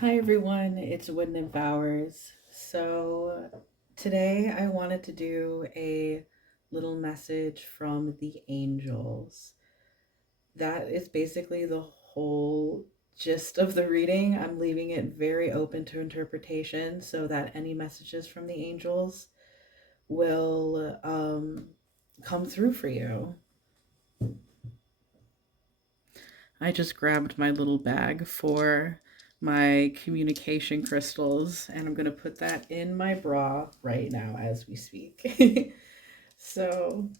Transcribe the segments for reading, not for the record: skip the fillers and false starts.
Hi everyone, it's Wooden and Bowers. Today I wanted to do a little message from the angels. That is basically the whole gist of the reading. I'm leaving it very open to interpretation so that any messages from the angels will come through for you. I just grabbed my little bag for my communication crystals and I'm going to put that in my bra right now as we speak. so,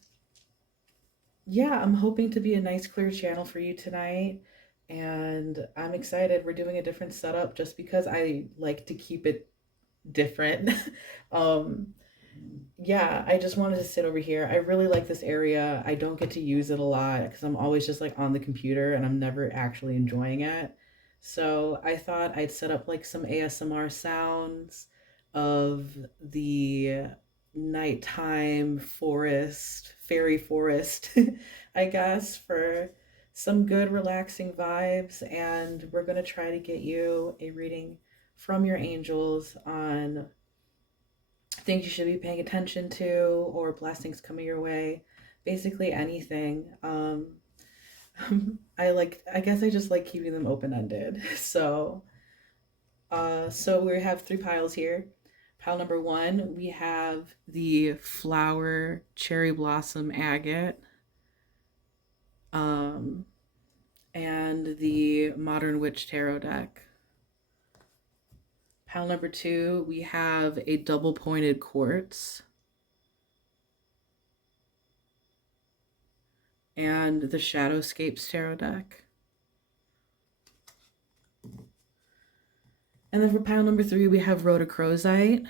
yeah, I'm hoping to be a nice clear channel for you tonight. And I'm excited. We're doing a different setup just because I like to keep it different. um, yeah, I just wanted to sit over here. I really like this area. I don't get to use it a lot because I'm always just like on the computer and I'm never actually enjoying it. So I thought I'd set up like some ASMR sounds of the nighttime forest, fairy forest, I guess, for some good relaxing vibes. And we're going to try to get you a reading from your angels on things you should be paying attention to or blessings coming your way. Basically anything. I guess I just like keeping them open ended. So we have three piles here. Pile number one, we have the flower cherry blossom agate, um, and the modern witch tarot deck. Pile number two, we have a double pointed quartz and the Shadowscapes tarot deck. And then for pile number three, we have Rhodocrosite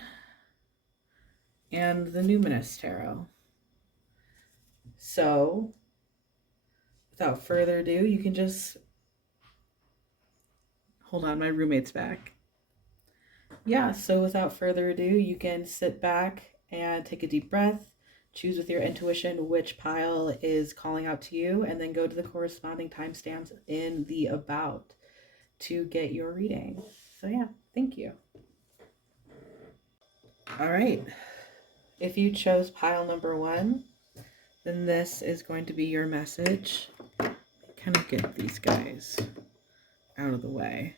and the Numinous tarot. So, without further ado, you can just hold on, my roommate's back. Yeah, so without further ado, you can sit back and take a deep breath, choose with your intuition which pile is calling out to you, and then go to the corresponding timestamps in the about to get your reading. So, yeah, thank you. All right. If you chose pile number one, then this is going to be your message. Kind of get these guys out of the way.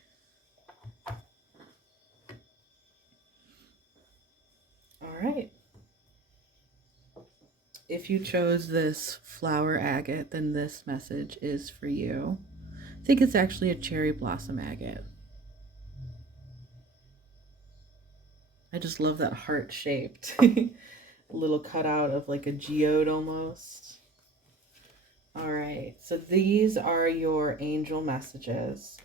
All right. If you chose this flower agate, then this message is for you. I think it's actually a cherry blossom agate. I just love that heart shaped little cutout of like a geode almost. All right, so these are your angel messages.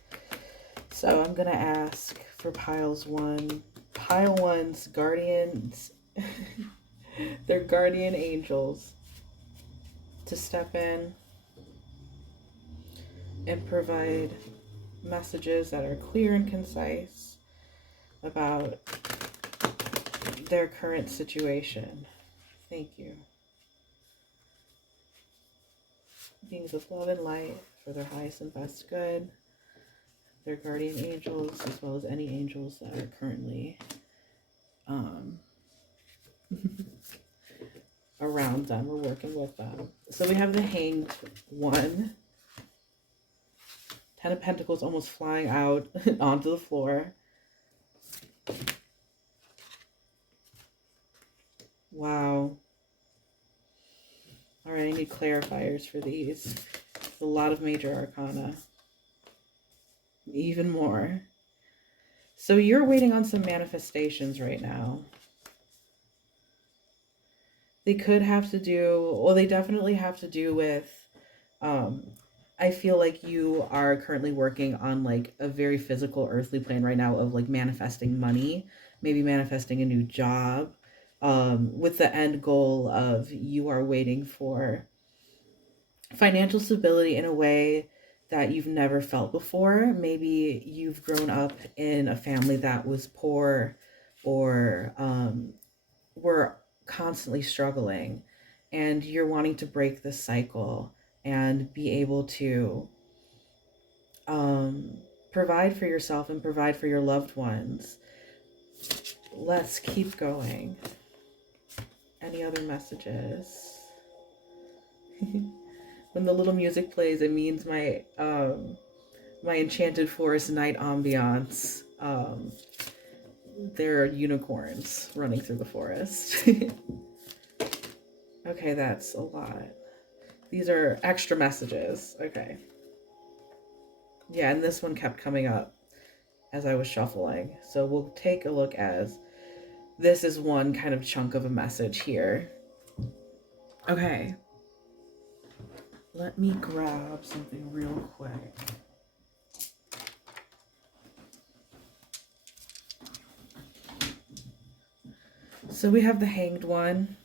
So I'm gonna ask for piles one. Pile one's guardians, their guardian angels, to step in and provide messages that are clear and concise about their current situation. Thank you. Beings of love and light for their highest and best good, their guardian angels, as well as any angels that are currently around them or working with them. So we have the Hanged One, Ten of Pentacles almost flying out onto the floor. Wow. All right, I need clarifiers for these. It's a lot of major arcana. Even more. So you're waiting on some manifestations right now. They could have to do, well, they definitely have to do with, I feel like you are currently working on like a very physical earthly plane right now of like manifesting money, maybe manifesting a new job, with the end goal of you are waiting for financial stability in a way that you've never felt before. Maybe you've grown up in a family that was poor or were constantly struggling, and you're wanting to break this cycle and be able to provide for yourself and provide for your loved ones. Let's keep going. Any other messages? When the little music plays, it means my enchanted forest night ambiance. There are unicorns running through the forest. Okay, that's a lot. These are extra messages. Okay. Yeah, and this one kept coming up as I was shuffling. So we'll take a look as this is one kind of chunk of a message here. Okay. Let me grab something real quick. So we have the Hanged One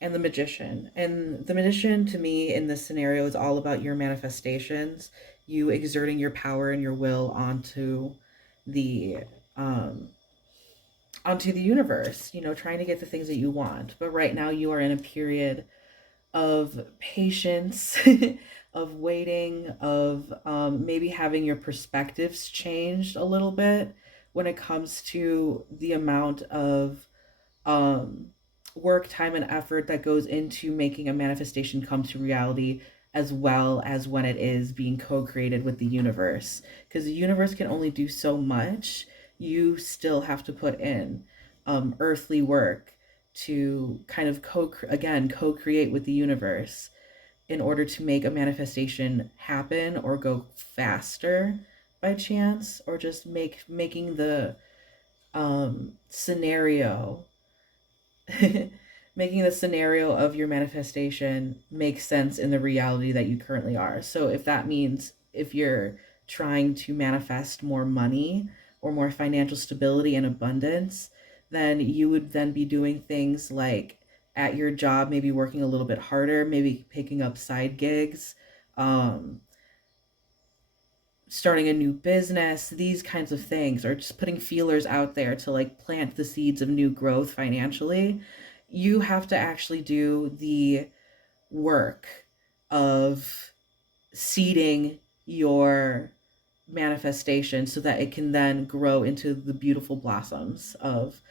and the Magician. And the Magician, to me, in this scenario, is all about your manifestations, you exerting your power and your will the onto the universe, trying to get the things that you want. But right now you are in a period of patience, of waiting, of maybe having your perspectives changed a little bit when it comes to the amount of um, work, time, and effort that goes into making a manifestation come to reality, as well as when it is being co-created with the universe. Because the universe can only do so much. You still have to put in earthly work to kind of co-create with the universe in order to make a manifestation happen or go faster by chance, or just making the scenario making the scenario of your manifestation make sense in the reality that you currently are. So if that means if you're trying to manifest more money or more financial stability and abundance, then you would then be doing things like at your job, maybe working a little bit harder, maybe picking up side gigs, um, starting a new business, these kinds of things, or just putting feelers out there to like plant the seeds of new growth financially. You have to actually do the work of seeding your manifestation so that it can then grow into the beautiful blossoms of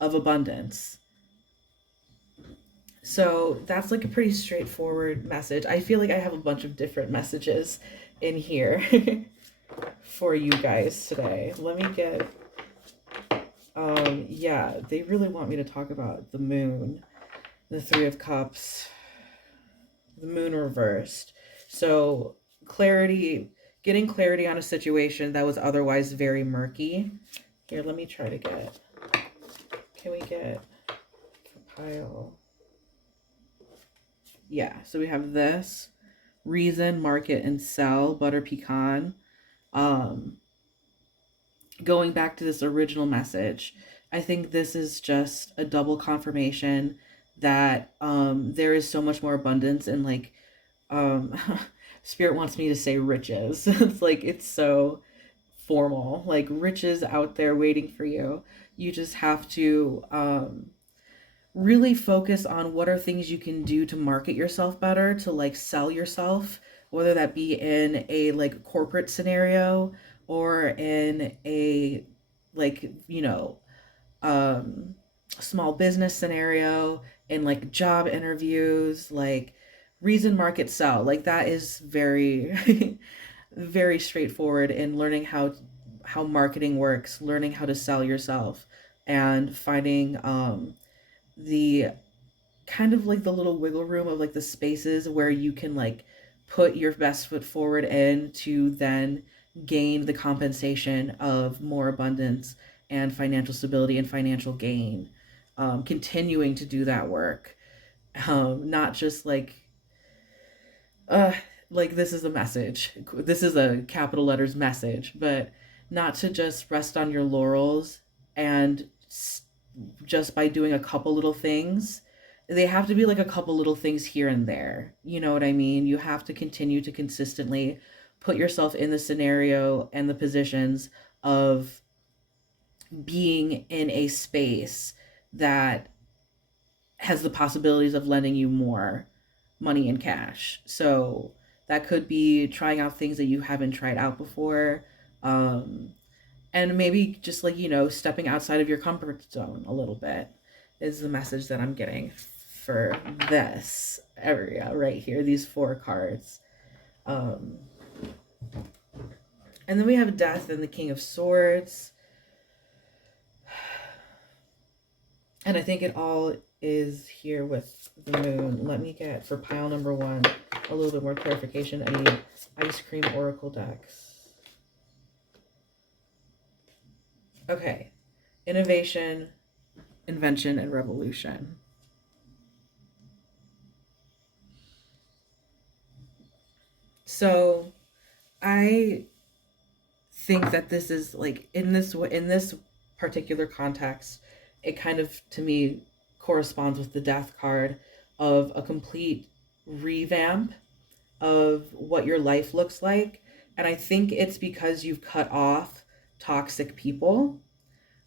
abundance. So that's like a pretty straightforward message. I feel like I have a bunch of different messages in here for you guys today. Let me get yeah, they really want me to talk about the moon, the Three of Cups, the moon reversed. So getting clarity on a situation that was otherwise very murky. Here, let me try to get, can we get a pile? Yeah, so we have this, reason, market, and sell, butter pecan. Um, Going back to this original message, I think this is just a double confirmation that there is so much more abundance and like um, Spirit wants me to say riches. It's like it's so formal, like riches out there waiting for you. You just have to really focus on what are things you can do to market yourself better, to like sell yourself, whether that be in a like corporate scenario or in a like, um small business scenario, in like job interviews, like reason market sell. Like that is very very straightforward in learning how marketing works, learning how to sell yourself, and finding the kind of like the little wiggle room of like the spaces where you can like put your best foot forward in to then gain the compensation of more abundance and financial stability and financial gain. Continuing to do that work, not just uh like this is a message, this is a capital letters message, but not to just rest on your laurels and just by doing a couple little things. They have to be like a couple little things here and there. You know what I mean? You have to continue to consistently put yourself in the scenario and the positions of being in a space that has the possibilities of lending you more money in cash. So That could be trying out things that you haven't tried out before. Um, and maybe just like, stepping outside of your comfort zone a little bit is the message that I'm getting for this area right here, these four cards. Um, and then we have Death and the King of Swords. And I think it all is here with the moon. Let me get, for pile number one, a little bit more clarification. Any ice cream oracle decks. Okay. Innovation, invention, and revolution. So I think that this is like in this particular context, it kind of to me corresponds with the death card of a complete revamp of what your life looks like. And I think it's because you've cut off toxic people,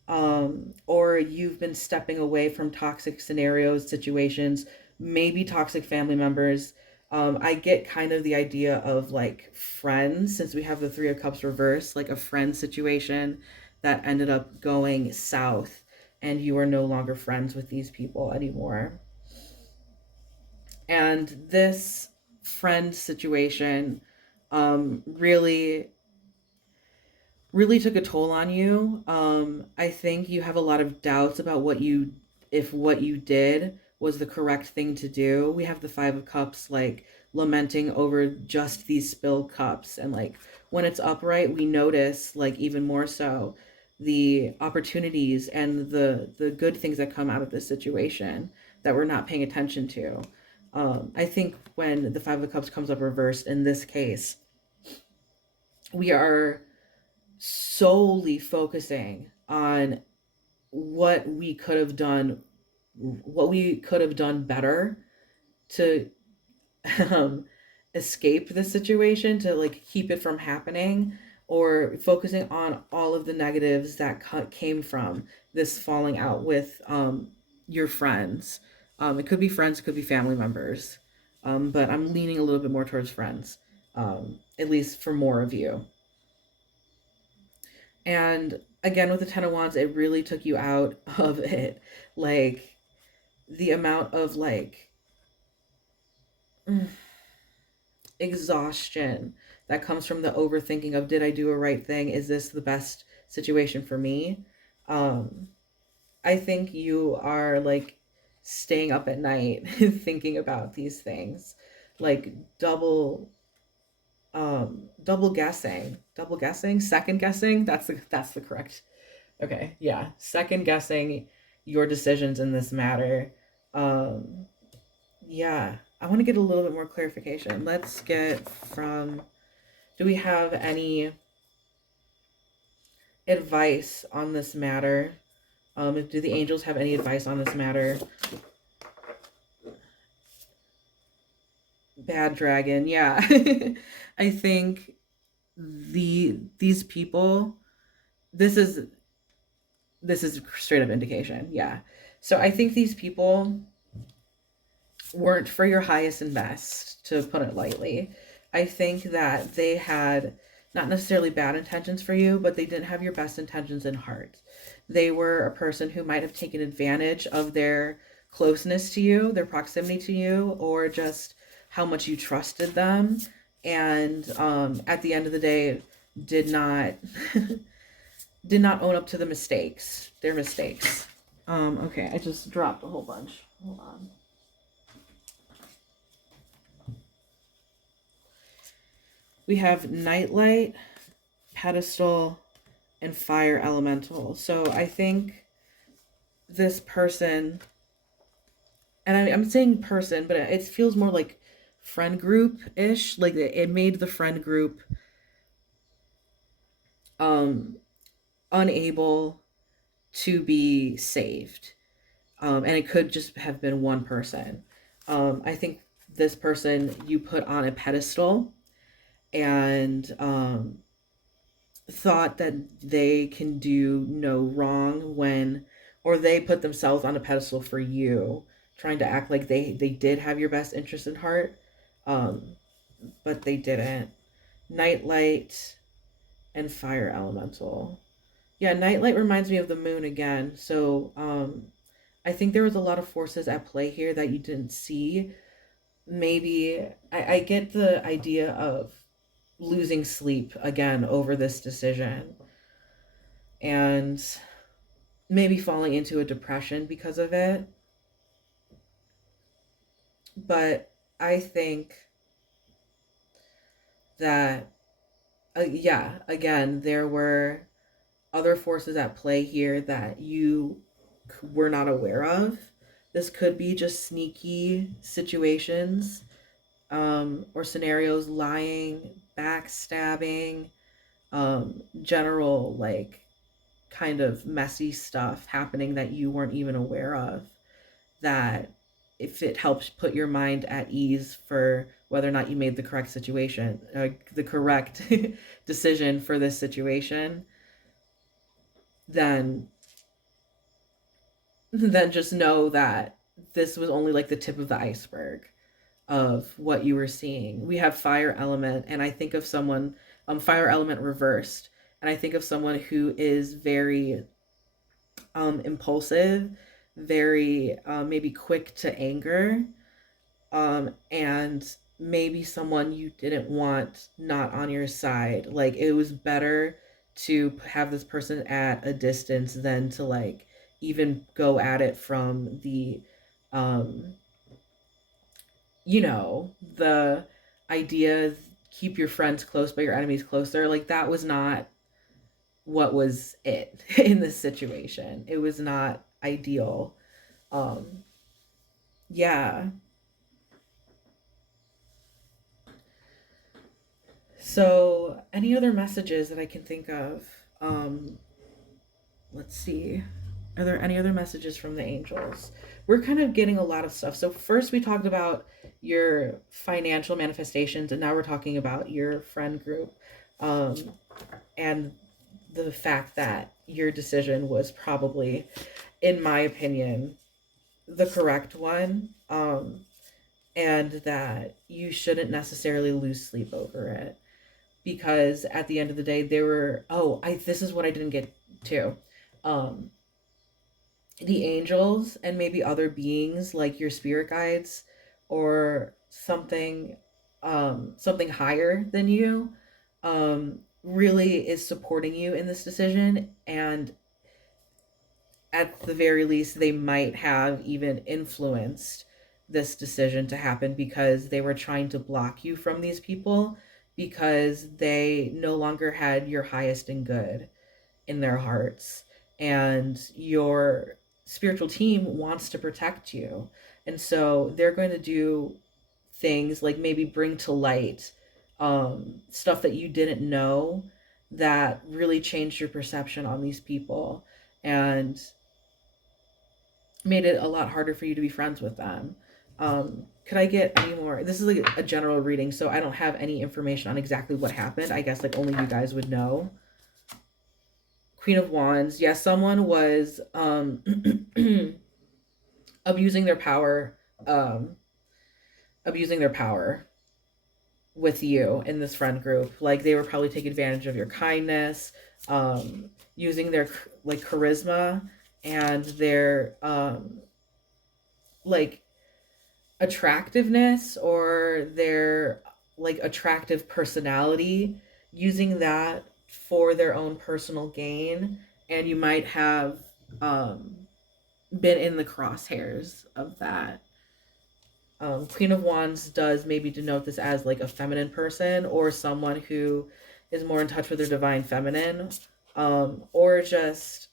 or you've been stepping away from toxic scenarios, situations, maybe toxic family members. I get kind of the idea of like friends, since we have the Three of Cups reversed, like a friend situation that ended up going south, and you are no longer friends with these people anymore. And this friend situation really really took a toll on you. I think you have a lot of doubts about if what you did was the correct thing to do. We have the Five of Cups, like lamenting over just these spilled cups. And like when it's upright, we notice, like even more so, the opportunities and the good things that come out of this situation that we're not paying attention to. I think when the Five of Cups comes up reversed in this case, we are solely focusing on what we could have done, better to um, escape the situation, to like keep it from happening, or focusing on all of the negatives that came from this falling out with your friends. It could be friends, it could be family members, but I'm leaning a little bit more towards friends, at least for more of you. And again, with the Ten of Wands, it really took you out of it. Like the amount of like exhaustion that comes from the overthinking of, did I do a right thing? Is this the best situation for me? Um, I think you are like staying up at night thinking about these things, like double guessing, second guessing. That's the correct. Okay, yeah. Second guessing your decisions in this matter. Um, yeah. I want to get a little bit more clarification. Let's get from, do we have any advice on this matter? Do the angels have any advice on this matter? Bad dragon, yeah. I think these people, this is this is straight up indication, yeah. So I think these people weren't for your highest and best, to put it lightly. I think that they had not necessarily bad intentions for you, but they didn't have your best intentions in heart. They were a person who might have taken advantage of their closeness to you, their proximity to you, or just how much you trusted them. And at the end of the day, did not did not own up to their mistakes. Okay, I just dropped a whole bunch. Hold on. We have Nightlight, Pedestal, and Fire Elemental. So I think this person, and I'm saying person, but it feels more like friend group-ish. Like it made the friend group unable to be saved. And it could just have been one person. I think this person you put on a pedestal, and thought that they can do no wrong when, or they put themselves on a pedestal for you, trying to act like they did have your best interest in heart. Um, but they didn't. Nightlight and fire elemental. Yeah, nightlight reminds me of the moon again. So, I think there was a lot of forces at play here that you didn't see. Maybe I get the idea of losing sleep again over this decision and maybe falling into a depression because of it. But I think that, yeah, again, there were other forces at play here that you were not aware of. This could be just sneaky situations, or scenarios, lying, backstabbing, general, like, kind of messy stuff happening that you weren't even aware of. That if it helps put your mind at ease for whether or not you made the correct situation, the correct decision for this situation, then just know that this was only like the tip of the iceberg of what you were seeing. We have fire element, and I think of someone, fire element reversed, and I think of someone who is very impulsive, very maybe quick to anger, and maybe someone you didn't want not on your side. Like, it was better to have this person at a distance than to, like, even go at it from the um the idea, keep your friends close but your enemies closer. Like, that was not what was it in this situation. It was not ideal. um yeah. So, any other messages that I can think of? Um, let's see. Are there any other messages from the angels? We're kind of getting a lot of stuff. So, first we talked about your financial manifestations, and now we're talking about your friend group, um, and the fact that your decision was probably, in my opinion, the correct one, and that you shouldn't necessarily lose sleep over it, because at the end of the day they were, oh, I this is what I didn't get to. um the angels and maybe other beings like your spirit guides or something, something higher than you, really is supporting you in this decision. And at the very least they might have even influenced this decision to happen, because they were trying to block you from these people, because they no longer had your highest and good in their hearts. And your spiritual team wants to protect you. And so they're going to do things like maybe bring to light, stuff that you didn't know, that really changed your perception on these people and made it a lot harder for you to be friends with them. Could I get any more? This is like a general reading, so I don't have any information on exactly what happened. I guess like only you guys would know. Queen of Wands. Yeah, someone was abusing their power, um, abusing their power with you in this friend group. Like, they were probably taking advantage of your kindness, using their like charisma and their like attractiveness, or their like attractive personality, using that for their own personal gain. And you might have um been in the crosshairs of that. Queen of Wands does maybe denote this as like a feminine person, or someone who is more in touch with their divine feminine, or just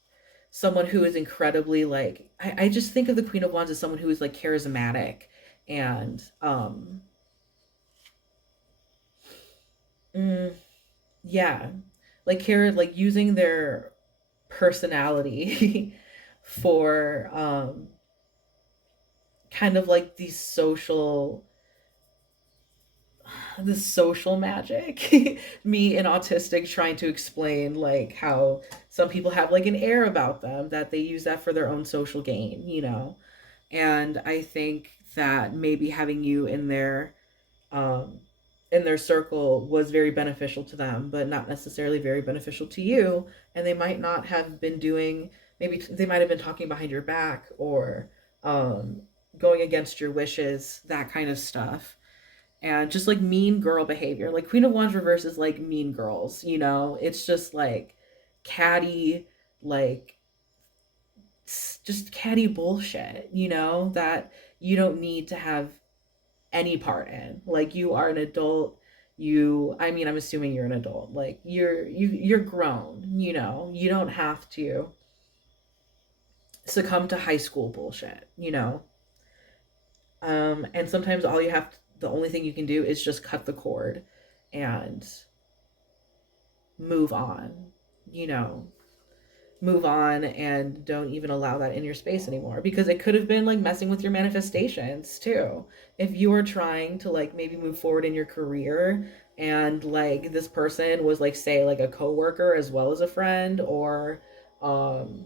someone who is incredibly like, I just think of the Queen of Wands as someone who is like charismatic and mm, yeah, like like using their personality for kind of like these social, the social magic. Me, an autistic, trying to explain like how some people have like an air about them, that they use that for their own social gain. And I think that maybe having you in their, um in their circle was very beneficial to them, but not necessarily very beneficial to you. And they might not have been doing, maybe they might have been talking behind your back or um, going against your wishes, that kind of stuff. And just like mean girl behavior. Like Queen of Wands reverse is like mean girls, you know? It's just like catty, like just catty bullshit, you know, that you don't need to have any part in. Like you are an adult. I mean, I'm assuming you're an adult. Like you're grown, you know. You don't have to succumb to high school bullshit, you know. And sometimes the only thing you can do is just cut the cord and move on, you know, move on and don't even allow that in your space anymore, because it could have been like messing with your manifestations too. If you are trying to like maybe move forward in your career and like this person was like say like a coworker as well as a friend, or um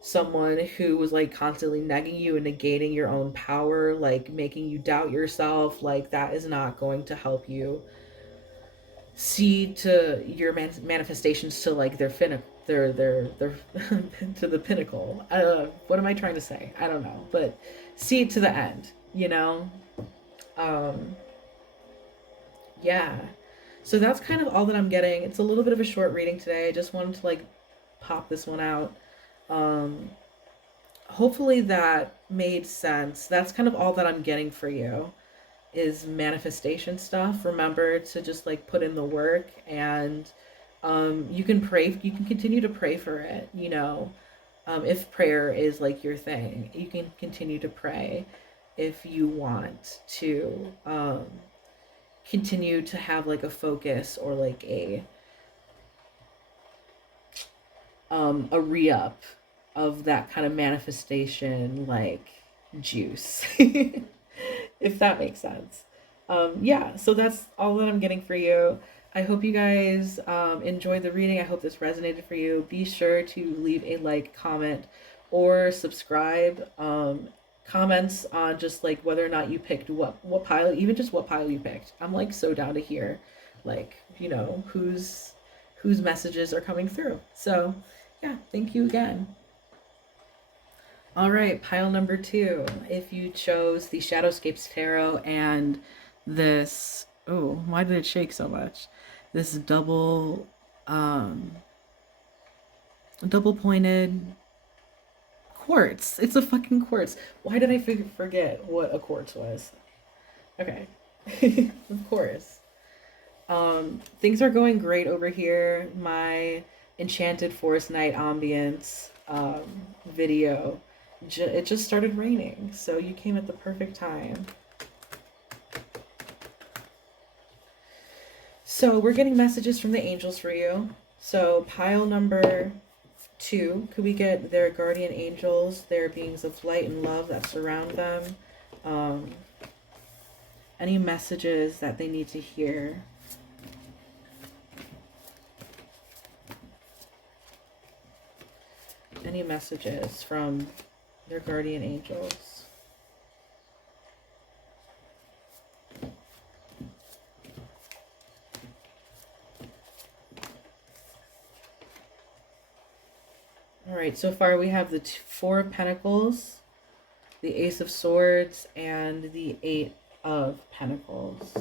someone who was like constantly negging you and negating your own power, like making you doubt yourself, like that is not going to help you see to your manifestations to like their to the pinnacle. What am I trying to say? I don't know, but see it to the end, you know. um yeah, so that's kind of all that I'm getting. It's a little bit of a short reading today. I just wanted to like pop this one out. um Hopefully that made sense. That's kind of all that I'm getting for you is manifestation stuff. Remember to just like put in the work, and you can pray, you can continue to pray for it, you know. If prayer is like your thing, you can continue to pray. If you want to continue to have like a focus or like a re-up of that kind of manifestation like juice. If that makes sense. Yeah, so that's all that I'm getting for you. I hope you guys enjoyed the reading. I hope this resonated for you. Be sure to leave a like, comment, or subscribe. Comments on just like whether or not you picked what pile, even just what pile you picked. I'm like so down to hear, like, you know, whose messages are coming through. So yeah, thank you again. All right, pile number 2. If you chose the Shadowscapes Tarot and this, oh, why did it shake so much? This um, double pointed quartz. It's a fucking quartz. Why did I forget what a quartz was? Okay, of course. Things are going great over here. My Enchanted Forest Night ambience video, it just started raining, so you came at the perfect time. So we're getting messages from the angels for you. So pile number 2, could we get their guardian angels, their beings of light and love that surround them? Any messages that they need to hear? Any messages from their guardian angels? All right, so far we have the 4 of Pentacles, the Ace of Swords, and the 8 of Pentacles.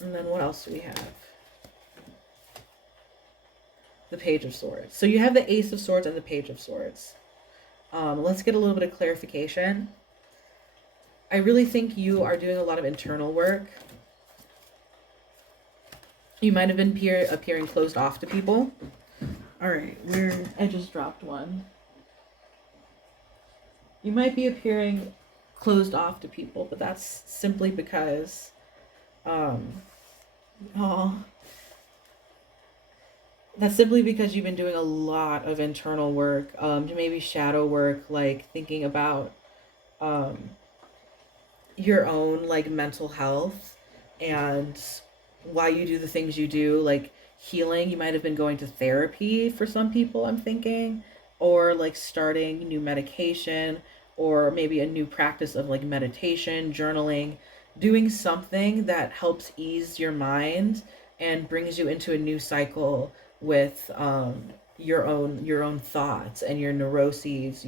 And then what else do we have? The Page of Swords. So you have the Ace of Swords and the Page of Swords. Let's get a little bit of clarification. I really think you are doing a lot of internal work. You might have been appearing closed off to people. All right, I just dropped one. You might be appearing closed off to people, but that's simply because, that's simply because you've been doing a lot of internal work, maybe shadow work, like thinking about your own like mental health and why you do the things you do, like healing. You might have been going to therapy for some people, I'm thinking, or like starting new medication, or maybe a new practice of like meditation, journaling, doing something that helps ease your mind and brings you into a new cycle with your own thoughts and your neuroses,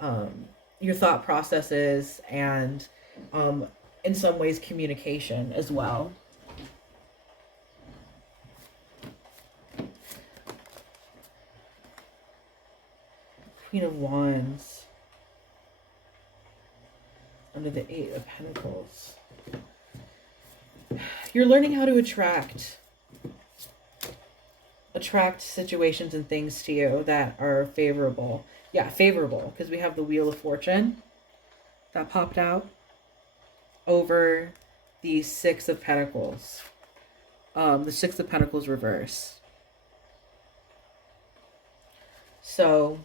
um, your thought processes, and um, in some ways communication as well. Queen of Wands under the Eight of Pentacles. You're learning how to attract situations and things to you that are favorable. Yeah, favorable, because we have the Wheel of Fortune that popped out over the Six of Pentacles. The Six of Pentacles reverse. So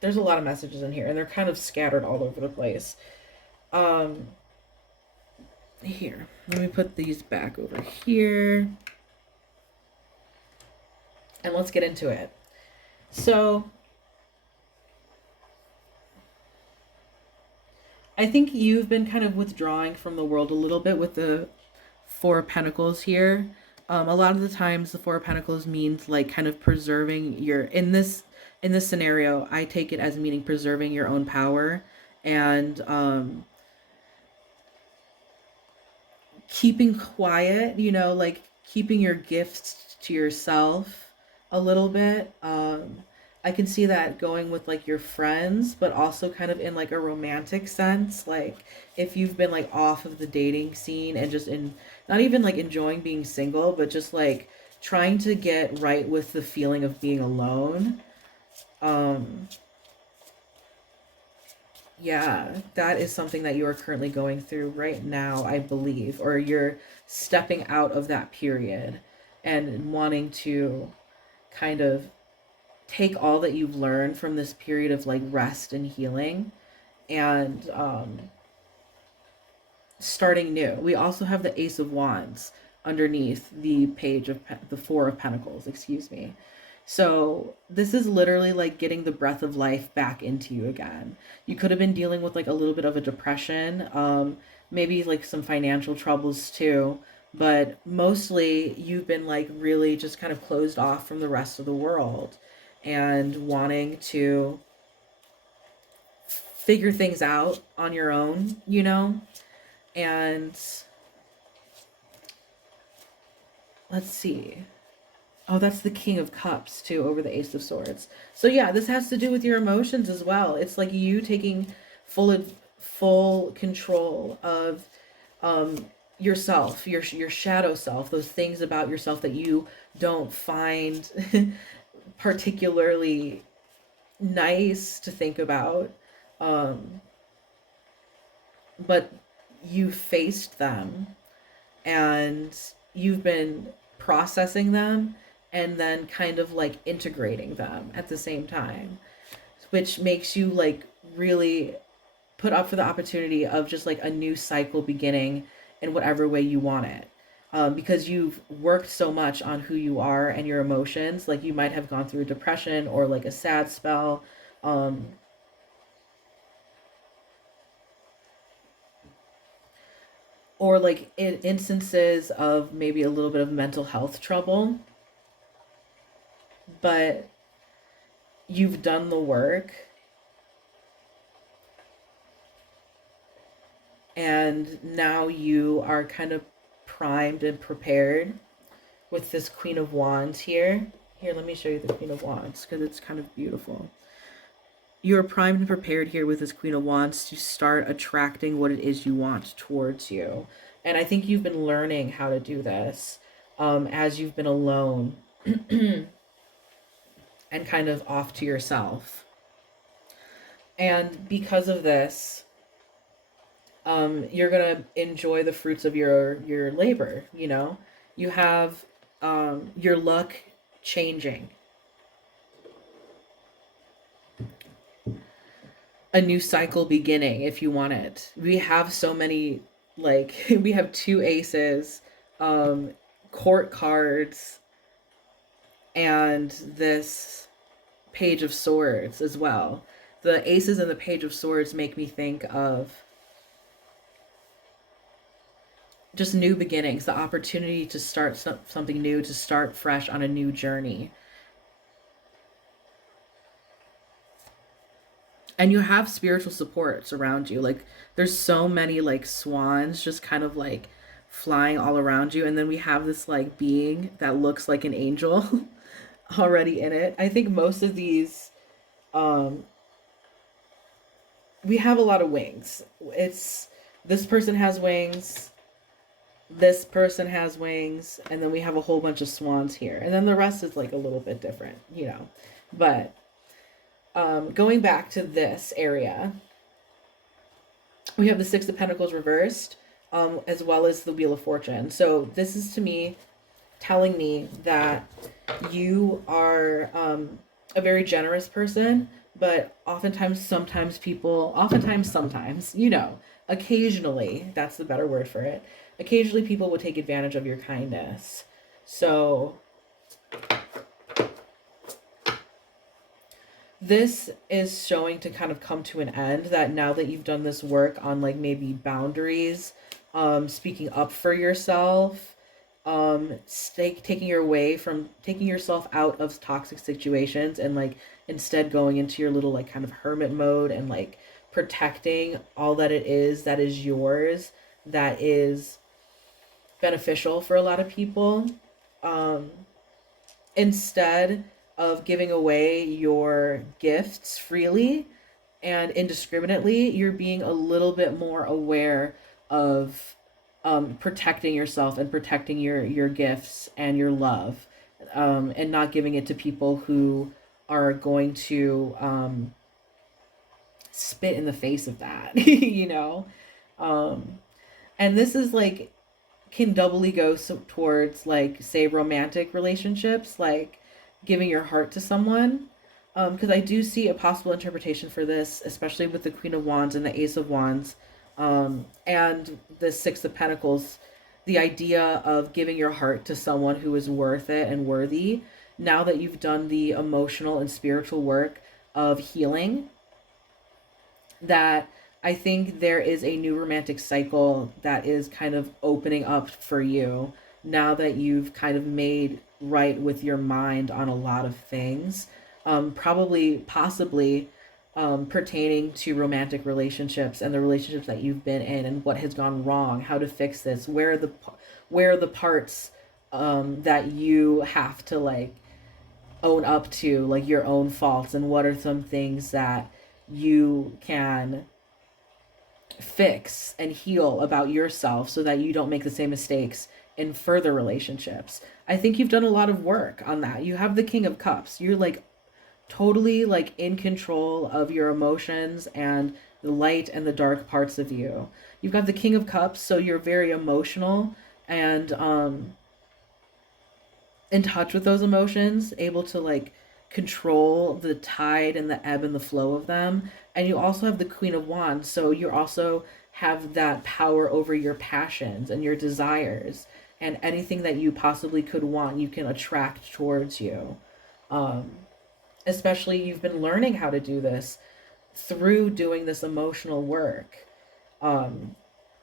there's a lot of messages in here, and they're kind of scattered all over the place. Here, let me put these back over here. And let's get into it. So I think you've been kind of withdrawing from the world a little bit with the Four of Pentacles here. A lot of the times the Four of Pentacles means like kind of preserving your, in this scenario, I take it as meaning preserving your own power and keeping quiet, like keeping your gifts to yourself a little bit. I can see that going with like your friends, but also kind of in like a romantic sense. Like if you've been like off of the dating scene and just in, not even like enjoying being single, but just like trying to get right with the feeling of being alone. Yeah, that is something that you are currently going through right now, I believe, or you're stepping out of that period and wanting to kind of take all that you've learned from this period of like rest and healing and starting new. We also have the Ace of Wands underneath the page of the Four of Pentacles, excuse me. So this is literally like getting the breath of life back into you again. You could have been dealing with like a little bit of a depression, maybe like some financial troubles too, but mostly you've been like really just kind of closed off from the rest of the world and wanting to figure things out on your own, and let's see. Oh, that's the King of Cups too over the Ace of Swords. So yeah, this has to do with your emotions as well. It's like you taking full control of yourself, your shadow self, those things about yourself that you don't find particularly nice to think about. Um, but you faced them and you've been processing them and then kind of like integrating them at the same time, which makes you like really put up for the opportunity of just like a new cycle beginning in whatever way you want it. Because you've worked so much on who you are and your emotions, like you might have gone through a depression or like a sad spell, um, or like in instances of maybe a little bit of mental health trouble, but you've done the work and now you are kind of primed and prepared with this Queen of Wands here. Here, let me show you the Queen of Wands because it's kind of beautiful. You're primed and prepared here with this Queen of Wands to start attracting what it is you want towards you. And I think you've been learning how to do this as you've been alone and kind of off to yourself. And because of this, you're gonna enjoy the fruits of your labor. You have your luck changing, a new cycle beginning if you want it. We have so many, like we have two aces, court cards, and this Page of Swords as well. The aces and the Page of Swords make me think of just new beginnings, the opportunity to start something new, to start fresh on a new journey. And you have spiritual supports around you. Like there's so many like swans just kind of like flying all around you, and then we have this like being that looks like an angel already in it. I think most of these um we have a lot of wings. It's this person has wings, this person has wings, and then we have a whole bunch of swans here. And then the rest is like a little bit different, you know. But going back to this area, we have the Six of Pentacles reversed, as well as the Wheel of Fortune. So this is to me telling me that you are a very generous person, but sometimes, you know, occasionally, that's the better word for it. Occasionally, people will take advantage of your kindness. So this is showing to kind of come to an end, that now that you've done this work on like maybe boundaries, speaking up for yourself, taking yourself out of toxic situations, and like instead going into your little like kind of hermit mode, and like protecting all that that is yours, that is beneficial for a lot of people. Um, Instead of giving away your gifts freely and indiscriminately, you're being a little bit more aware of protecting yourself and protecting your gifts and your love, and not giving it to people who are going to spit in the face of that, you know? Um, and this is like can doubly go towards like say romantic relationships, like giving your heart to someone, because I do see a possible interpretation for this, especially with the Queen of Wands and the Ace of Wands, and the Six of Pentacles, the idea of giving your heart to someone who is worth it and worthy. Now that you've done the emotional and spiritual work of healing, that I think there is a new romantic cycle that is kind of opening up for you now that you've kind of made right with your mind on a lot of things, probably, possibly, pertaining to romantic relationships and the relationships that you've been in and what has gone wrong, how to fix this, where are the parts that you have to like own up to, like your own faults, and what are some things that you can fix and heal about yourself so that you don't make the same mistakes in further relationships. I think you've done a lot of work on that. You have the King of Cups. You're like totally like in control of your emotions and the light and the dark parts of you. You've got the King of Cups, so you're very emotional and in touch with those emotions, able to like control the tide and the ebb and the flow of them. And you also have the Queen of Wands, so you also have that power over your passions and your desires, and anything that you possibly could want, you can attract towards you. Um, Especially you've been learning how to do this through doing this emotional work. Um,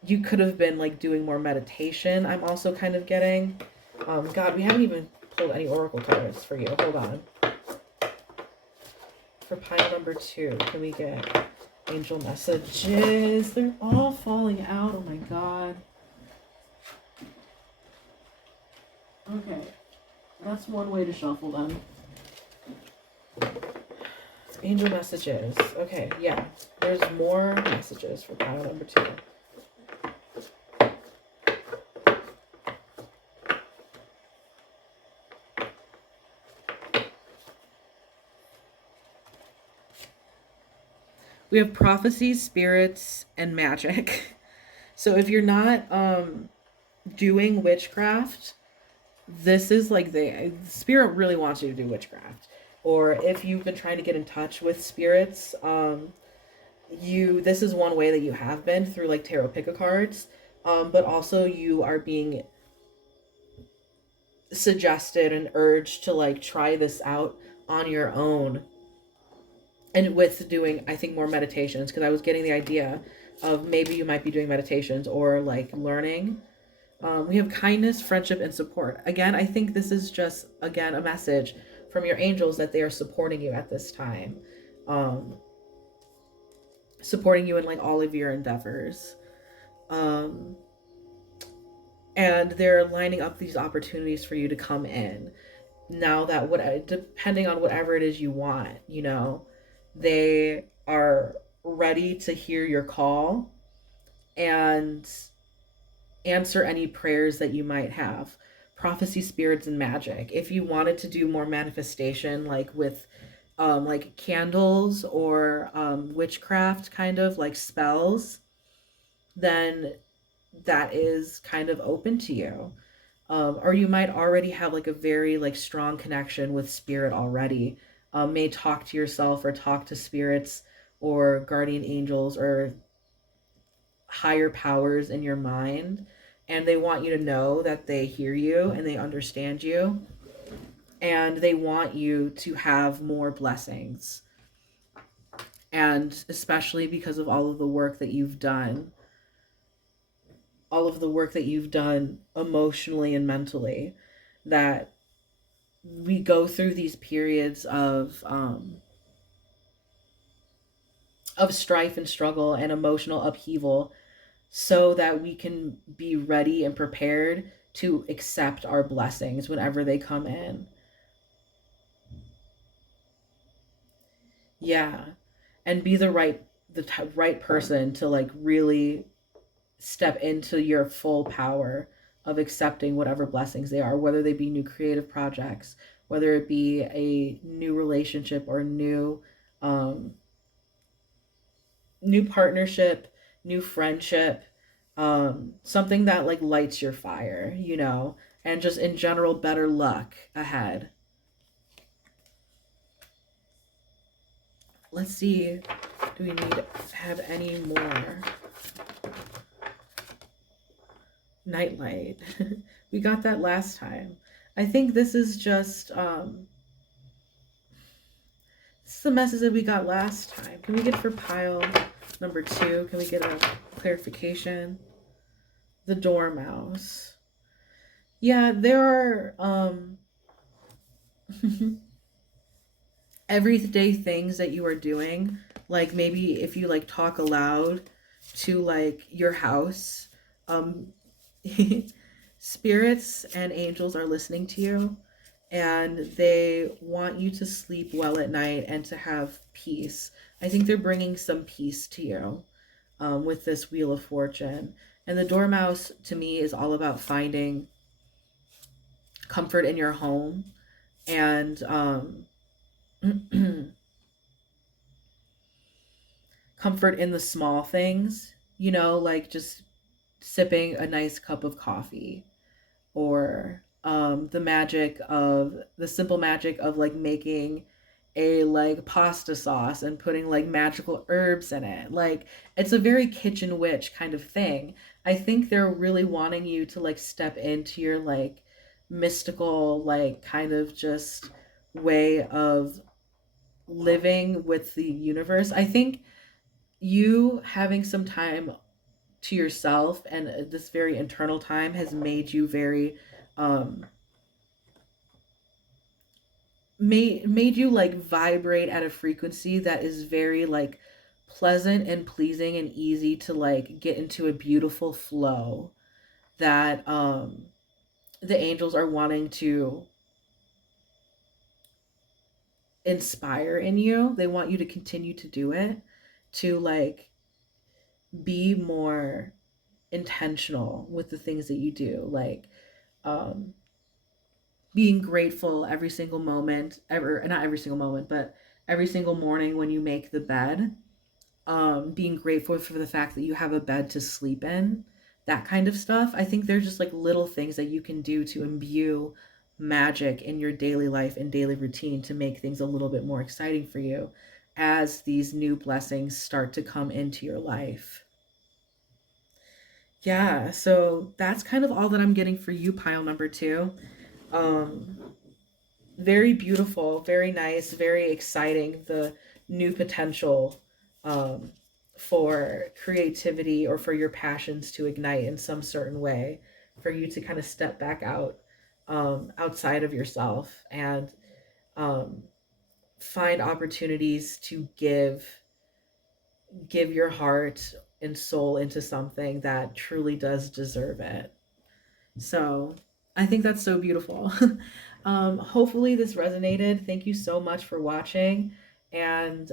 you could have been like doing more meditation. I'm also kind of getting. God, we haven't even pulled any oracle cards for you. Hold on. For pile number 2, can we get angel messages? They're all falling out. Oh my god. Okay, that's one way to shuffle them. Angel messages. Okay, yeah. There's more messages for pile number 2. We have prophecies, spirits, and magic. So if you're not doing witchcraft, this is like the spirit really wants you to do witchcraft. Or if you've been trying to get in touch with spirits, this is one way that you have been through like tarot pick a cards, but also you are being suggested and urged to like try this out on your own, and with doing, I think, more meditations, because I was getting the idea of maybe you might be doing meditations or like learning. We have kindness, friendship, and support. Again, I think this is just, again, a message from your angels that they are supporting you at this time, um, supporting you in like all of your endeavors. Um, and they're lining up these opportunities for you to come in. Now that what, depending on whatever it is you want, they are ready to hear your call and answer any prayers that you might have. Prophecy, spirits, and magic. If you wanted to do more manifestation, like with like candles or witchcraft, kind of like spells, then that is kind of open to you. Or you might already have like a very like strong connection with spirit already. May talk to yourself or talk to spirits or guardian angels or higher powers in your mind, and they want you to know that they hear you and they understand you, and they want you to have more blessings. And especially because of all of the work that you've done, all of the work that you've done emotionally and mentally, that we go through these periods of strife and struggle and emotional upheaval so that we can be ready and prepared to accept our blessings whenever they come in. Yeah. And be right person to like really step into your full power of accepting whatever blessings they are, whether they be new creative projects, whether it be a new relationship or um new partnership, new friendship, something that like lights your fire, and just in general better luck ahead. Let's see, do we need to have any more? Nightlight. We got that last time. I think this is just this is the message that we got last time. Can we get for pile number 2? Can we get a clarification? The dormouse. Yeah, there are everyday things that you are doing, like maybe if you like talk aloud to like your house, um spirits and angels are listening to you, and they want you to sleep well at night and to have peace. I think they're bringing some peace to you, with this Wheel of Fortune. And the Dormouse to me is all about finding comfort in your home, and comfort in the small things, like just sipping a nice cup of coffee, or the simple magic of like making a like pasta sauce and putting like magical herbs in it. Like it's a very kitchen witch kind of thing. I think they're really wanting you to like step into your like mystical, like kind of just way of living with the universe. I think you having some time to yourself and this very internal time has made you very um made you like vibrate at a frequency that is very like pleasant and pleasing and easy to like get into a beautiful flow that the angels are wanting to inspire in you. They want you to continue to do it, to like be more intentional with the things that you do, like um being grateful every single moment, ever not every single moment, but every single morning when you make the bed, being grateful for the fact that you have a bed to sleep in, that kind of stuff. I think they're just like little things that you can do to imbue magic in your daily life and daily routine to make things a little bit more exciting for you as these new blessings start to come into your life. Yeah, so that's kind of all that I'm getting for you, pile number 2. Um, Very beautiful, very nice, very exciting. The new potential um, for creativity or for your passions to ignite in some certain way, for you to kind of step back out outside of yourself and um, find opportunities to give your heart and soul into something that truly does deserve it. So I think that's so beautiful. Hopefully this resonated. Thank you so much for watching. And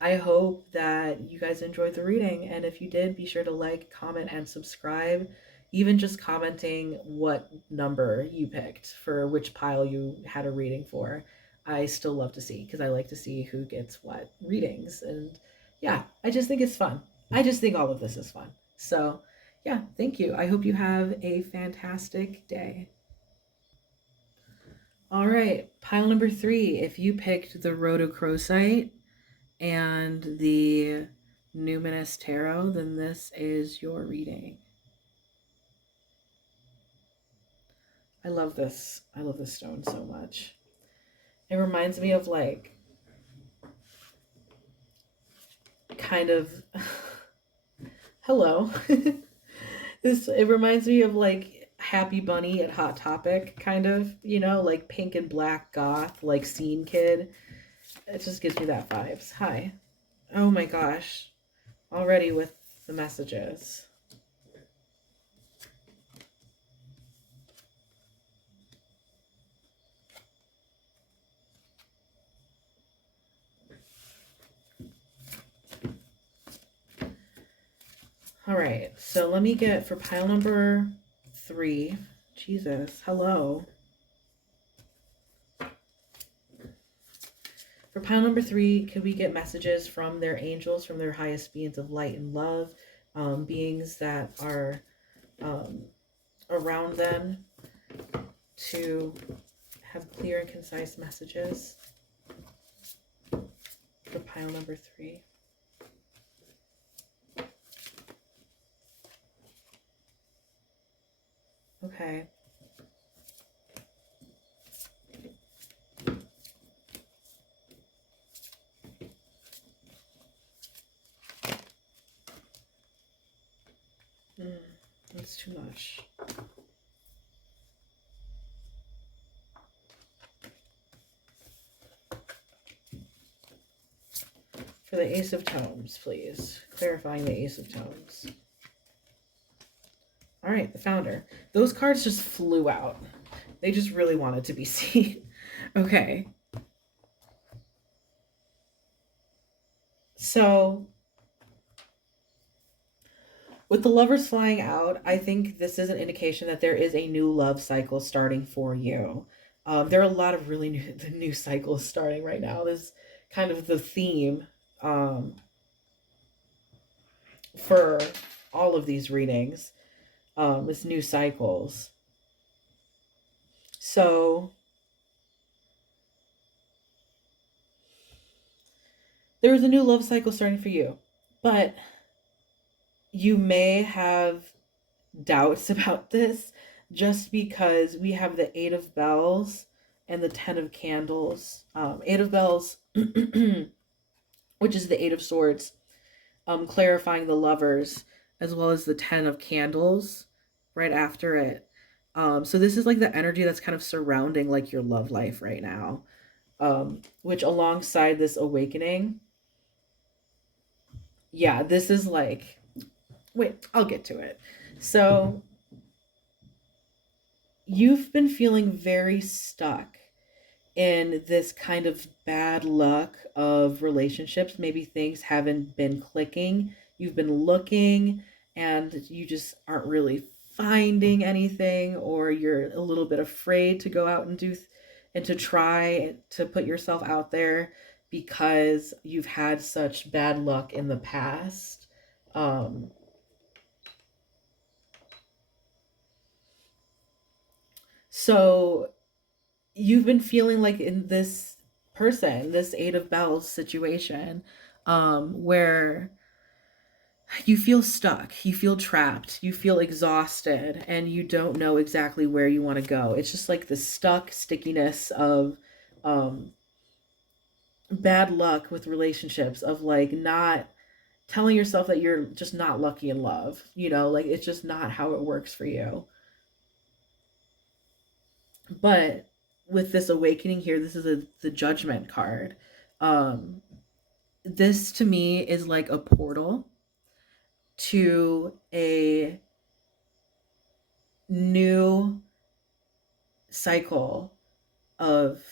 I hope that you guys enjoyed the reading. And if you did, be sure to like, comment, and subscribe. Even just commenting what number you picked for which pile you had a reading for. I still love to see because I like to see who gets what readings. And yeah, I just think it's fun. I just think all of this is fun. So yeah, thank you. I hope you have a fantastic day. All right, pile number 3. If you picked the rhodochrosite and the Numinous Tarot, then this is your reading. I love this. I love this stone so much. It reminds me of like kind of hello. It reminds me of like Happy Bunny at Hot Topic, kind of, like pink and black goth, like scene kid. It just gives me that vibes. Hi. Oh my gosh. Already with the messages. All right, so let me get for pile number 3. Jesus, hello. For pile number 3, could we get messages from their angels, from their highest beings of light and love, beings that are around them, to have clear and concise messages for pile number 3? Okay. That's too much. For the Ace of Tomes, please. Clarifying the Ace of Tomes. All right, the Founder. Those cards just flew out. They just really wanted to be seen. Okay. So, with the Lovers flying out, I think this is an indication that there is a new love cycle starting for you. There are a lot of really new cycles starting right now. This is kind of the theme for all of these readings. Is new cycles. So there is a new love cycle starting for you, but you may have doubts about this just because we have the 8 of Bells and the 10 of Candles. 8 of Bells, which is the 8 of Swords, clarifying the Lovers, as well as the 10 of Candles right after it. So this is like the energy that's kind of surrounding like your love life right now, which alongside this awakening, yeah, this is like, wait, I'll get to it. So you've been feeling very stuck in this kind of bad luck of relationships. Maybe things haven't been clicking. You've been looking and you just aren't really finding anything, or you're a little bit afraid to go out and and to try to put yourself out there because you've had such bad luck in the past. So you've been feeling like in this person, this 8 of Bells situation, where you feel stuck, you feel trapped, you feel exhausted, and you don't know exactly where you want to go. It's just like the stuck stickiness of um, bad luck with relationships, of like not telling yourself that you're just not lucky in love, like it's just not how it works for you. But with this awakening here, this is the judgment card. Um, this to me is like a portal to a new cycle of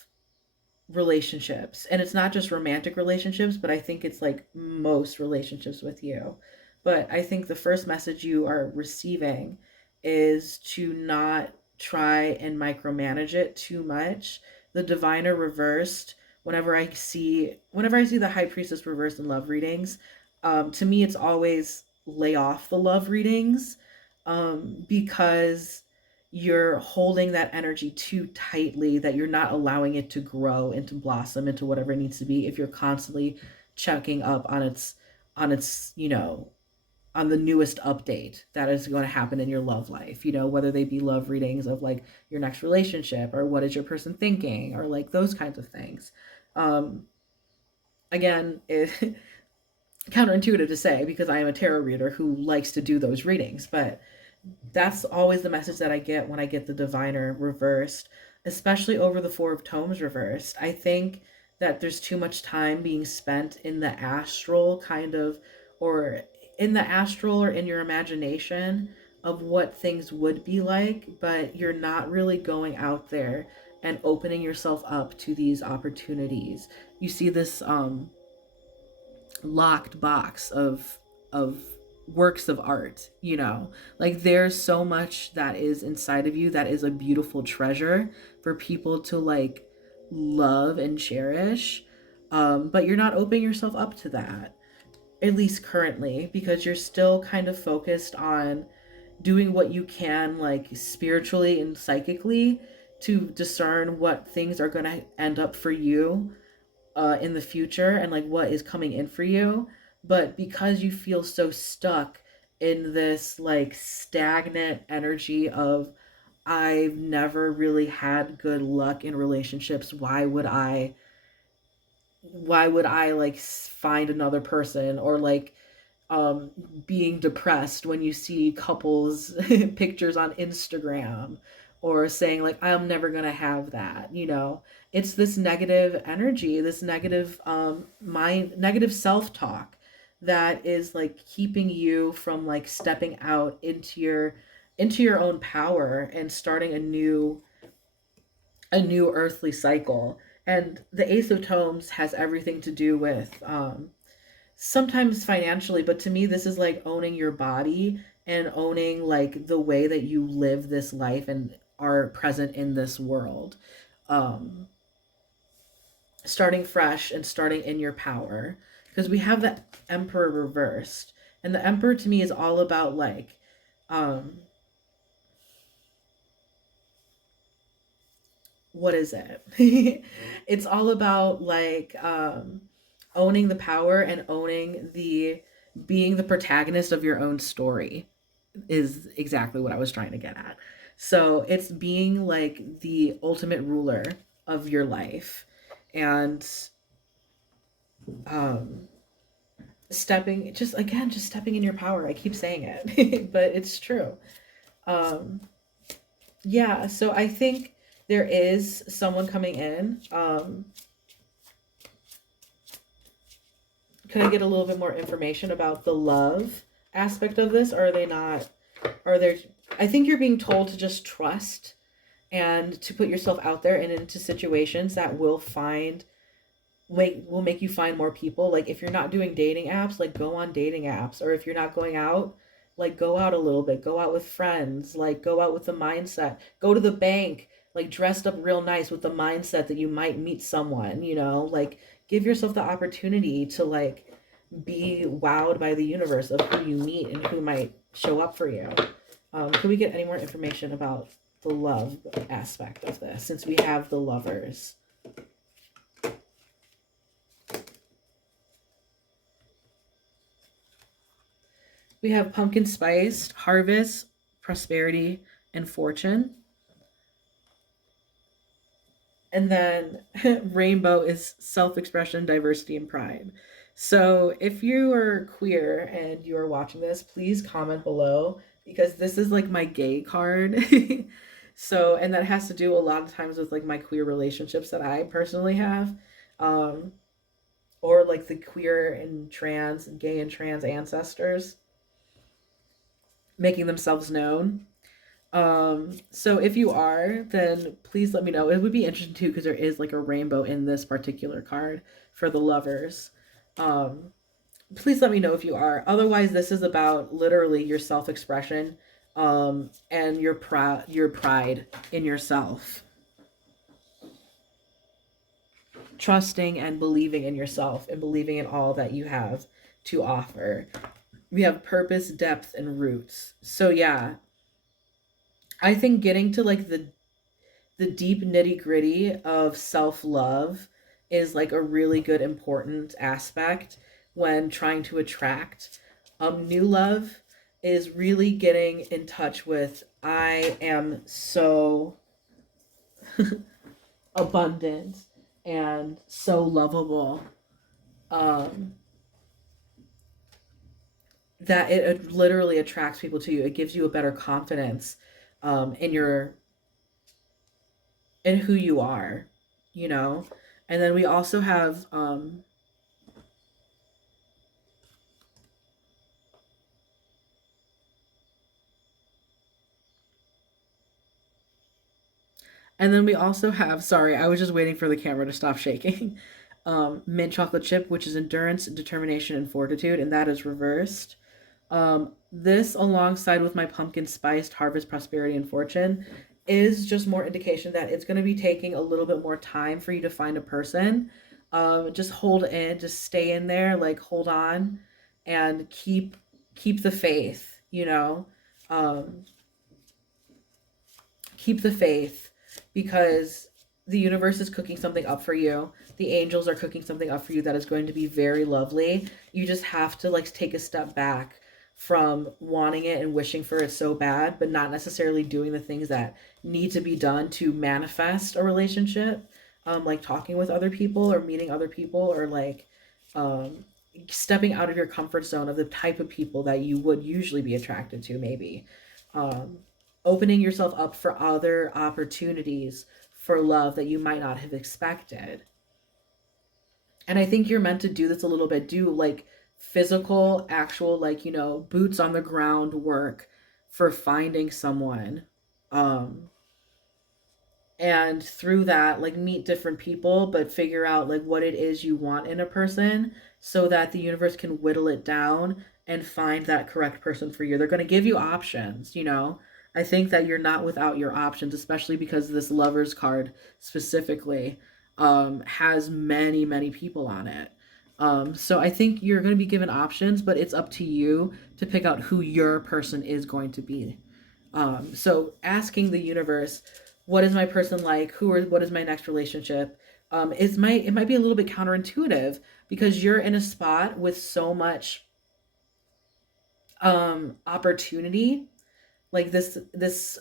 relationships. And it's not just romantic relationships, but I think it's like most relationships with you. But I think the first message you are receiving is to not try and micromanage it too much. The diviner reversed, whenever I see the high priestess reversed in love readings, to me it's always lay off the love readings, because you're holding that energy too tightly, that you're not allowing it to grow and to blossom into whatever it needs to be if you're constantly checking up on its on the newest update that is going to happen in your love life, whether they be love readings of like your next relationship, or what is your person thinking, or like those kinds of things. um Again, counterintuitive to say, because I am a tarot reader who likes to do those readings, but that's always the message that I get when I get the diviner reversed, especially over the Four of Tomes reversed. I think that there's too much time being spent in the astral kind of, or in the astral or in your imagination of what things would be like, but you're not really going out there and opening yourself up to these opportunities. You see this locked box of works of art, like there's so much that is inside of you that is a beautiful treasure for people to like love and cherish. But you're not opening yourself up to that, at least currently, because you're still kind of focused on doing what you can, like spiritually and psychically, to discern what things are going to end up for you in the future, and like what is coming in for you. But because you feel so stuck in this like stagnant energy of, I've never really had good luck in relationships, why would I like find another person, or like um being depressed when you see couples pictures on Instagram, or saying like, I'm never going to have that, it's this negative energy, this negative mind, negative self-talk, that is like keeping you from like stepping out into your own power and starting a new earthly cycle. And the Ace of Tomes has everything to do with sometimes financially, but to me this is like owning your body and owning like the way that you live this life and are present in this world. um Starting fresh and starting in your power, because we have the Emperor reversed, and the Emperor to me is all about like um what is it? It's all about like owning the power and owning the being the protagonist of your own story, is exactly what I was trying to get at. So it's being like the ultimate ruler of your life, and um stepping in your power. I keep saying it, but it's true. Um yeah, so I think there is someone coming in. Could I get a little bit more information about the love aspect of this? Or are they not? Are there? I think you're being told to just trust and to put yourself out there and into situations that will make you find more people. Like if you're not doing dating apps, like go on dating apps. Or if you're not going out, like go out a little bit, go out with friends, like go out with the mindset, go to the bank, like dressed up real nice with the mindset that you might meet someone, like give yourself the opportunity to like be wowed by the universe of who you meet and who might show up for you. Can we get any more information about the love aspect of this, since we have the lovers? We have pumpkin spice, harvest, prosperity, and fortune. And then rainbow is self expression, diversity, and pride. So if you are queer and you are watching this, please comment below because this is like my gay card. So, and that has to do a lot of times with like my queer relationships that I personally have. Um, or like the queer and trans, gay and trans ancestors making themselves known. So if you are, then please let me know. It would be interesting too because there is like a rainbow in this particular card for the lovers. Um, Please let me know if you are. Otherwise, this is about literally your self-expression, and your pride in yourself, trusting and believing in yourself and believing in all that you have to offer. We have purpose, depth, and roots. So yeah, I think getting to like the deep nitty gritty of self love is like a really good important aspect when trying to attract new love is really getting in touch with I am so abundant and so lovable, um, that it literally attracts people to you. It gives you a better confidence in your in who you are, you know. And then we also have sorry, I was just waiting for the camera to stop shaking. Mint chocolate chip, which is endurance, determination, and fortitude, and that is reversed. This, alongside with my pumpkin spiced harvest, prosperity, and fortune, is just more indication that it's going to be taking a little bit more time for you to find a person. Just hold in, just stay in there, like hold on, and keep the faith. You know, um, keep the faith because the universe is cooking something up for you. The angels are cooking something up for you that is going to be very lovely. You just have to like take a step back from wanting it and wishing for it so bad, but not necessarily doing the things that need to be done to manifest a relationship, like talking with other people or meeting other people or like um, stepping out of your comfort zone of the type of people that you would usually be attracted to, maybe. Um, Opening yourself up for other opportunities for love that you might not have expected. And I think you're meant to do this a little bit, do like physical, actual, like, boots on the ground work for finding someone. Um, and through that, like, meet different people, but figure out like what it is you want in a person so that the universe can whittle it down and find that correct person for you. They're going to give you options. I think that you're not without your options, especially because this lovers card specifically has many, many people on it. So I think you're going to be given options, but it's up to you to pick out who your person is going to be. So asking the universe, what is my person like? What is my next relationship? It might be a little bit counterintuitive because you're in a spot with so much opportunity, like this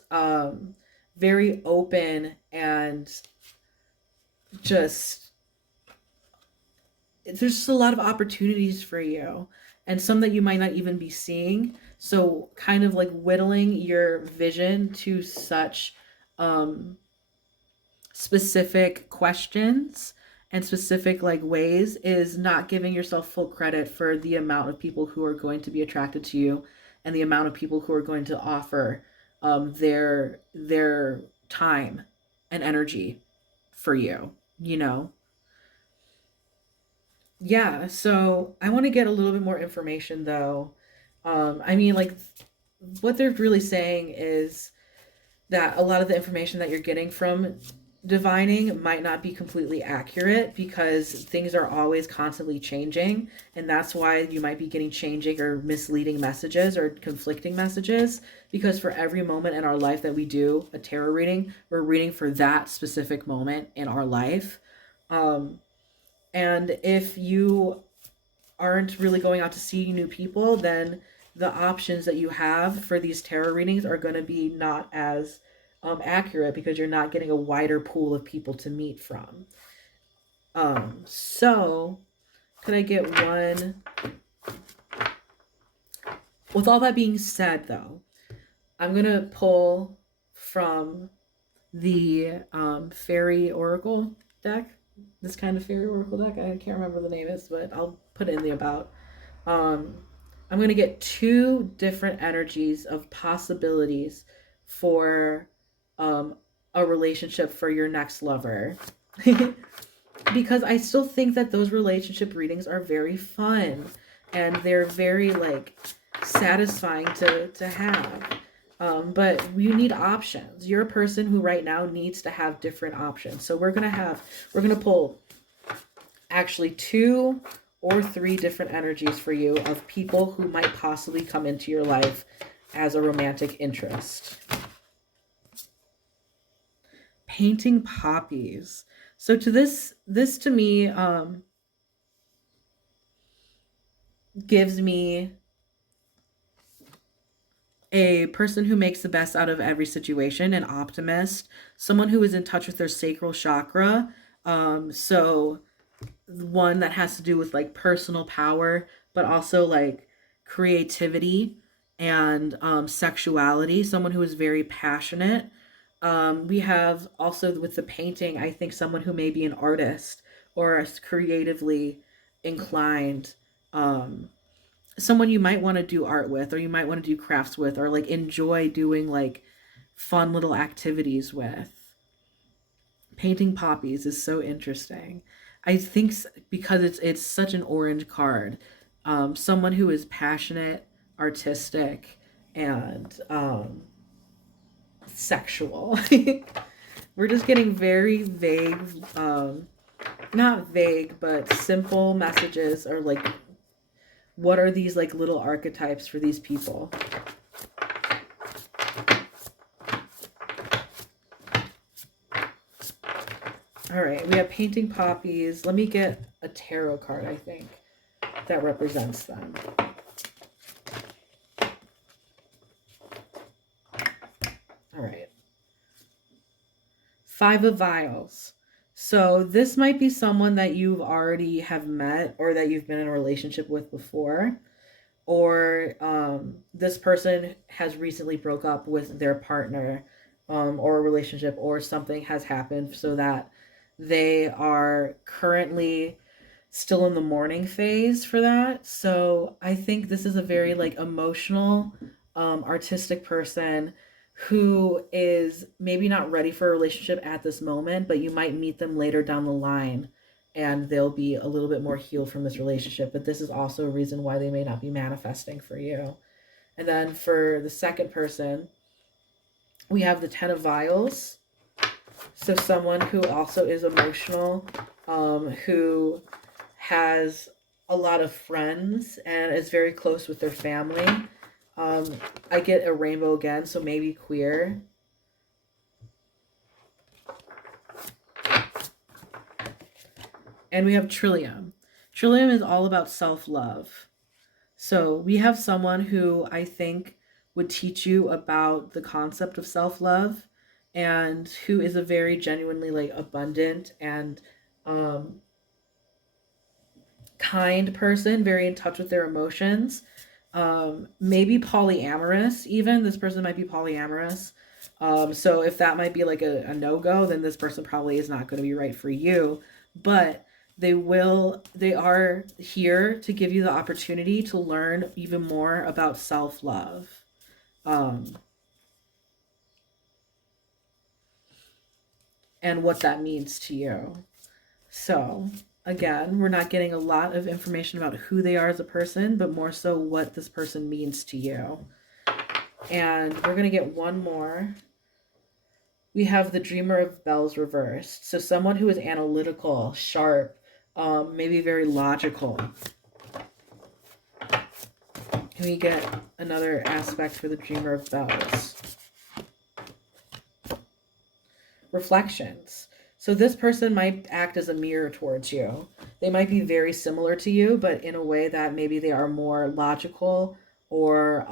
very open and just there's just a lot of opportunities for you and some that you might not even be seeing. So kind of like whittling your vision to such um specific questions and specific like ways is not giving yourself full credit for the amount of people who are going to be attracted to you and the amount of people who are going to offer their time and energy for you, you know. Yeah, so I want to get a little bit more information though. I mean, like, what they're really saying is that a lot of the information that you're getting from divining might not be completely accurate because things are always constantly changing, and that's why you might be getting changing or misleading messages or conflicting messages, because for every moment in our life that we do a tarot reading, we're reading for that specific moment in our life. um, and if you aren't really going out to see new people, then the options that you have for these tarot readings are going to be not as accurate because you're not getting a wider pool of people to meet from. So could I get one? With all that being said, though, I'm gonna pull from the fairy oracle deck. This kind of fairy oracle deck. I can't remember the name is, but I'll put it in the about. Um, I'm gonna get two different energies of possibilities for um, a relationship for your next lover. Because I still think that those relationship readings are very fun and they're very like satisfying to have. But you need options. You're a person who right now needs to have different options. So we're gonna pull actually two or three different energies for you of people who might possibly come into your life as a romantic interest. Painting poppies. So to this to me gives me a person who makes the best out of every situation, an optimist, someone who is in touch with their sacral chakra. So one that has to do with like personal power, but also like creativity and sexuality, someone who is very passionate. We have also with the painting, I think someone who may be an artist or is creatively inclined. Someone you might want to do art with, or you might want to do crafts with, or like enjoy doing like fun little activities with. Painting poppies is so interesting. I think because it's such an orange card. Someone who is passionate, artistic, and sexual. We're just getting very vague, not vague, but simple messages, or like what are these like little archetypes for these people. All right, we have painting poppies. Let me get a tarot card, I think, that represents them. All right. Five of Vials. So this might be someone that you've already have met or that you've been in a relationship with before. Or this person has recently broke up with their partner, or a relationship, or something has happened so that they are currently still in the mourning phase for that. So I think this is a very like emotional, artistic person who is maybe not ready for a relationship at this moment, but you might meet them later down the line and they'll be a little bit more healed from this relationship. But this is also a reason why they may not be manifesting for you. And then for the second person, we have the Ten of Vials. So someone who also is emotional, who has a lot of friends and is very close with their family. I get a rainbow again, so maybe queer. And we have Trillium. Trillium is all about self-love. So we have someone who I think would teach you about the concept of self-love and who is a very genuinely like abundant and kind person, very in touch with their emotions. Maybe polyamorous, even. This person might be polyamorous. So if that might be like a no-go, then this person probably is not going to be right for you. But they are here to give you the opportunity to learn even more about self-love. Um, and what that means to you. So, again, we're not getting a lot of information about who they are as a person, but more so what this person means to you. And we're going to get one more. We have the Dreamer of Bells reversed. So someone who is analytical, sharp, maybe very logical. Can we get another aspect for the Dreamer of Bells? Reflections. So this person might act as a mirror towards you. They might be very similar to you, but in a way that maybe they are more logical or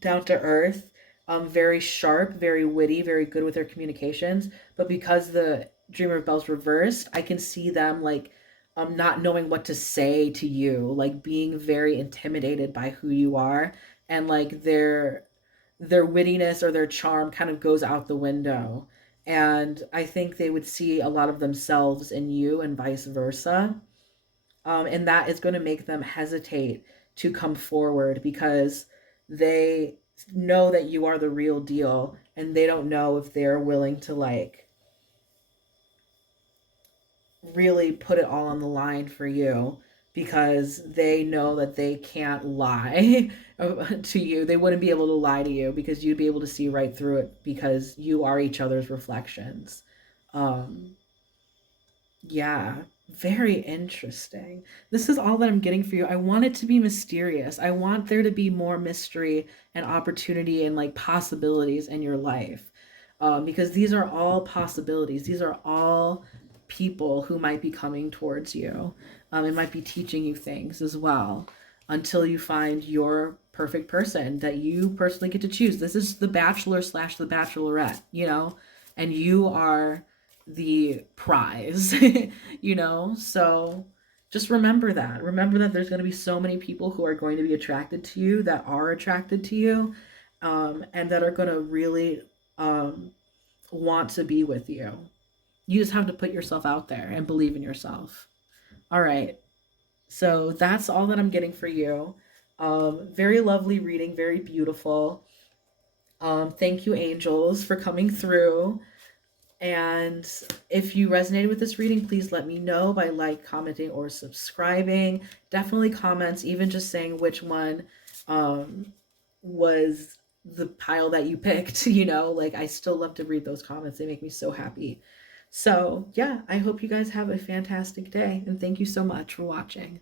down to earth, very sharp, very witty, very good with their communications. But because the Dreamer of Bells reversed, I can see them like not knowing what to say to you, like being very intimidated by who you are, and like their wittiness or their charm kind of goes out the window. And I think they would see a lot of themselves in you and vice versa. And that is going to make them hesitate to come forward because they know that you are the real deal, and they don't know if they're willing to like really put it all on the line for you, because they know that they can't lie to you. They wouldn't be able to lie to you because you'd be able to see right through it because you are each other's reflections. Um, Yeah, very interesting. This is all that I'm getting for you. I want it to be mysterious. I want there to be more mystery and opportunity and like possibilities in your life. Because these are all possibilities. These are all people who might be coming towards you. It might be teaching you things as well until you find your perfect person that you personally get to choose. This is the bachelor slash the bachelorette, and you are the prize, So just remember that. Remember that there's going to be so many people who are going to be attracted to you, that are attracted to you, and that are going to really um, want to be with you. You just have to put yourself out there and believe in yourself. All right. So that's all that I'm getting for you. Very lovely reading, very beautiful. Thank you, angels, for coming through. And if you resonated with this reading, please let me know by like, commenting, or subscribing. Definitely comments, even just saying which one um, was the pile that you picked. Like I still love to read those comments. They make me so happy. So, yeah, I hope you guys have a fantastic day. And thank you so much for watching.